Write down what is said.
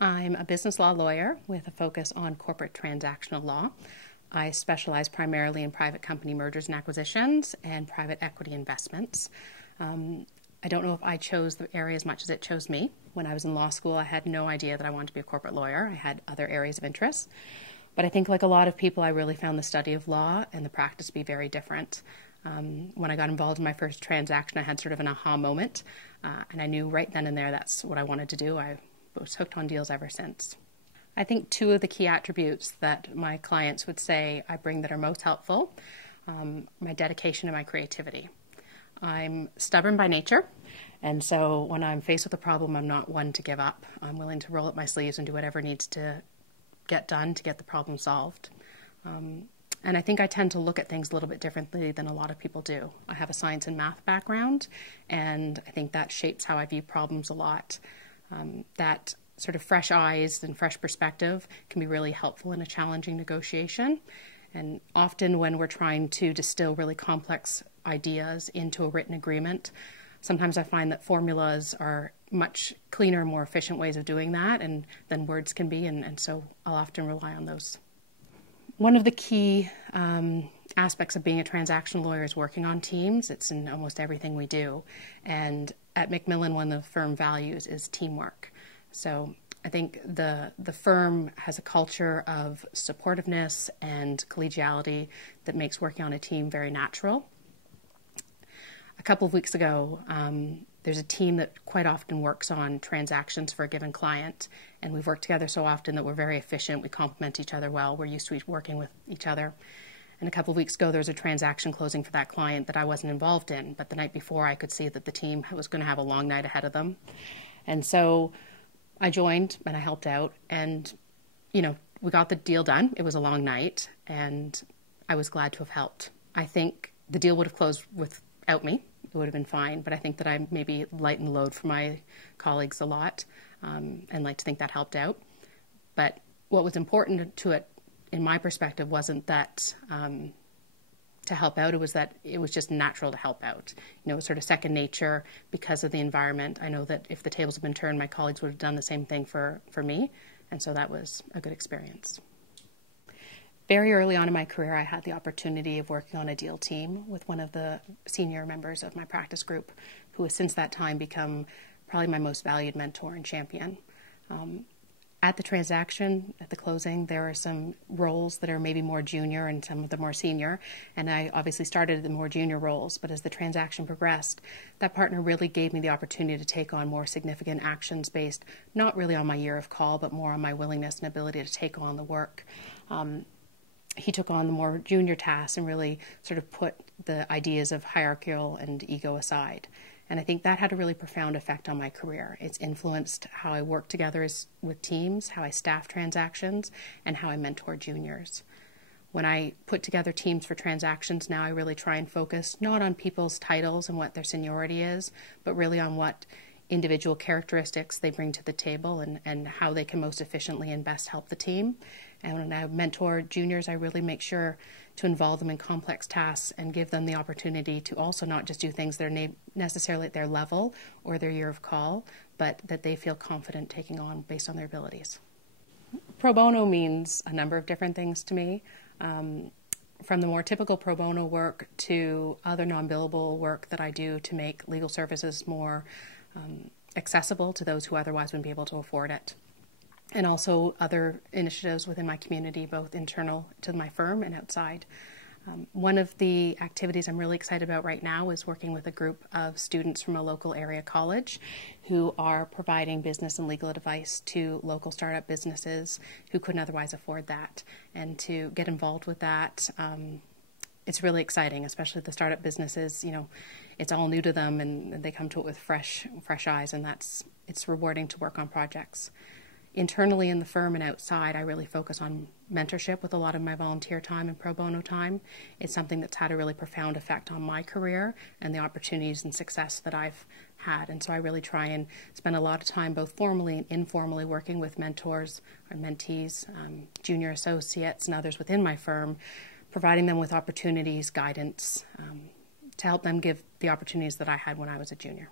I'm a business law lawyer with a focus on corporate transactional law. I specialize primarily in private company mergers and acquisitions and private equity investments. I don't know if I chose the area as much as it chose me. When I was in law school, I had no idea that I wanted to be a corporate lawyer. I had other areas of interest. But I think like a lot of people, I really found the study of law and the practice to be very different. When I got involved in my first transaction, I had sort of an aha moment, and I knew right then and there that's what I wanted to do. I was hooked on deals ever since. I think two of the key attributes that my clients would say I bring that are most helpful, my dedication and my creativity. I'm stubborn by nature, and so when I'm faced with a problem, I'm not one to give up. I'm willing to roll up my sleeves and do whatever needs to get done to get the problem solved. And I think I tend to look at things a little bit differently than a lot of people do. I have a science and math background, and I think that shapes how I view problems a lot. That sort of fresh eyes and fresh perspective can be really helpful in a challenging negotiation. And often when we're trying to distill really complex ideas into a written agreement, sometimes I find that formulas are much cleaner, more efficient ways of doing that than words can be, and so I'll often rely on those. One of the key aspects of being a transactional lawyer is working on teams. It's in almost everything we do. And at McMillan, one of the firm values is teamwork. So I think the firm has a culture of supportiveness and collegiality that makes working on a team very natural. A couple of weeks ago, there's a team that quite often works on transactions for a given client, and we've worked together so often that we're very efficient. We complement each other well. We're used to working with each other. And a couple of weeks ago, there was a transaction closing for that client that I wasn't involved in, but the night before I could see that the team was going to have a long night ahead of them. And so I joined and I helped out, and, we got the deal done. It was a long night, and I was glad to have helped. I think the deal would have closed without me. It would have been fine, but I think that I maybe lightened the load for my colleagues a lot, and like to think that helped out. But what was important to it, in my perspective, wasn't that to help out. It was that it was just natural to help out. It was sort of second nature because of the environment. I know that if the tables had been turned, my colleagues would have done the same thing for me, and so that was a good experience. Very early on in my career, I had the opportunity of working on a deal team with one of the senior members of my practice group, who has since that time become probably my most valued mentor and champion. At the transaction, at the closing, there are some roles that are maybe more junior and some of them more senior, and I obviously started at the more junior roles, but as the transaction progressed, that partner really gave me the opportunity to take on more significant actions based not really on my year of call, but more on my willingness and ability to take on the work. He took on the more junior tasks and really sort of put the ideas of hierarchical and ego aside. And I think that had a really profound effect on my career. It's influenced how I work together with teams, how I staff transactions, and how I mentor juniors. When I put together teams for transactions now, I really try and focus not on people's titles and what their seniority is, but really on what individual characteristics they bring to the table and how they can most efficiently and best help the team. And when I mentor juniors, I really make sure to involve them in complex tasks and give them the opportunity to also not just do things that are necessarily at their level or their year of call, but that they feel confident taking on based on their abilities. Pro bono means a number of different things to me. From the more typical pro bono work to other non-billable work that I do to make legal services more accessible to those who otherwise wouldn't be able to afford it. And also other initiatives within my community, both internal to my firm and outside. One of the activities I'm really excited about right now is working with a group of students from a local area college who are providing business and legal advice to local startup businesses who couldn't otherwise afford that. And to get involved with that, it's really exciting, especially the startup businesses. It's all new to them and they come to it with fresh eyes, and it's rewarding to work on projects. Internally in the firm and outside, I really focus on mentorship with a lot of my volunteer time and pro bono time. It's something that's had a really profound effect on my career and the opportunities and success that I've had. And so I really try and spend a lot of time both formally and informally working with mentors or mentees, junior associates and others within my firm, providing them with opportunities, guidance, to help them give the opportunities that I had when I was a junior.